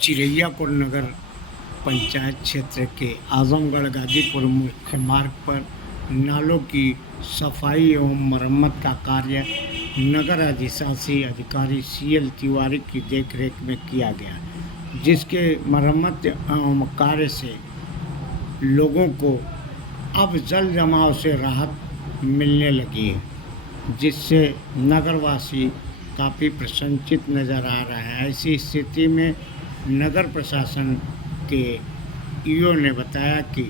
चिरैयापुर नगर पंचायत क्षेत्र के आजमगढ़ गाजीपुर मुख्य मार्ग पर नालों की सफाई एवं मरम्मत का कार्य नगर अधिशासी अधिकारी CL तिवारी की देखरेख में किया गया, जिसके मरम्मत एवं कार्य से लोगों को अब जल जमाव से राहत मिलने लगी है, जिससे नगरवासी काफ़ी प्रसन्नचित्त नज़र आ रहा है। ऐसी स्थिति में नगर प्रशासन के ईओ ने बताया कि